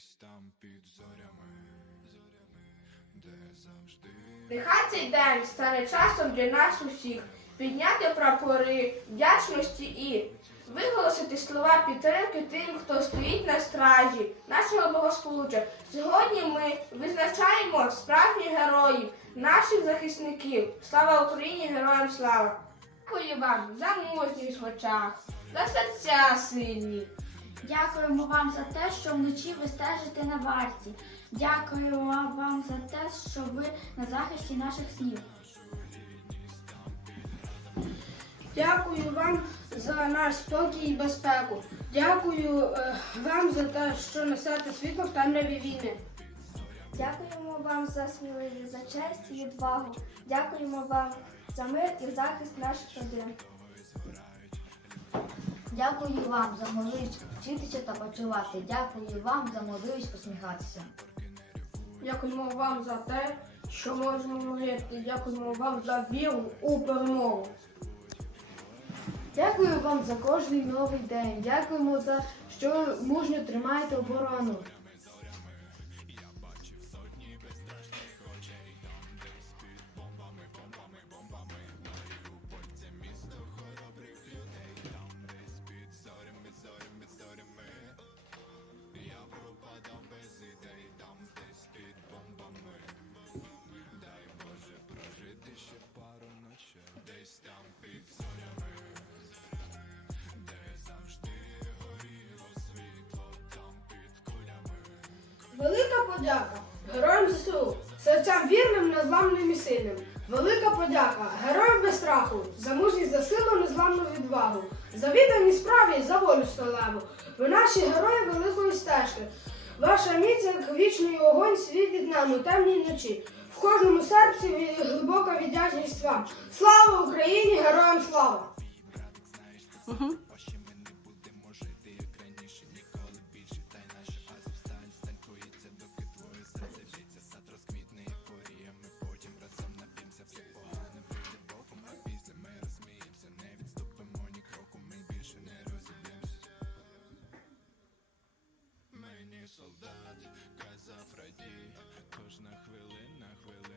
десь там під зорями, де завжди. Нехай цей день стане часом для нас усіх підняти прапори вдячності і виголосити слова підтримки тим, хто стоїть на стражі нашого богосполуччя. Сьогодні ми визначаємо справжніх героїв, наших захисників. Слава Україні, героям слава! Дякую вам за мужність в очах, за серця сильні. Дякуємо вам за те, що вночі ви стежите на варті. Дякуємо вам за те, що ви на захисті наших снів. Дякую вам за наш спокій і безпеку. Дякую е, вам за те, що несете світло в темряві війни. Дякуємо вам за сміливість, за честь і відвагу. Дякуємо вам за мир і захист наших родин. Дякую вам за можливість вчитися та працювати. Дякую вам за можливість посміхатися. Дякуємо вам за те, що можна говорити. Дякуємо вам за віру у перемогу. Дякую вам за кожний новий день. Дякуємо за що мужньо тримаєте оборону. Подяка героям ЗСУ, серцям вірним, незламним і сильним. Велика подяка героям без страху, за мужність, за силу, незламну відвагу, за віддані справі, за волю сталеву. Ви наші герої великої стежки. Ваша міць, як вічний огонь, світить нам у темній ночі. В кожному серці глибока віддячність вам. Слава Україні! Героям слава! солдат казав раді, кожна хвилина хвилина.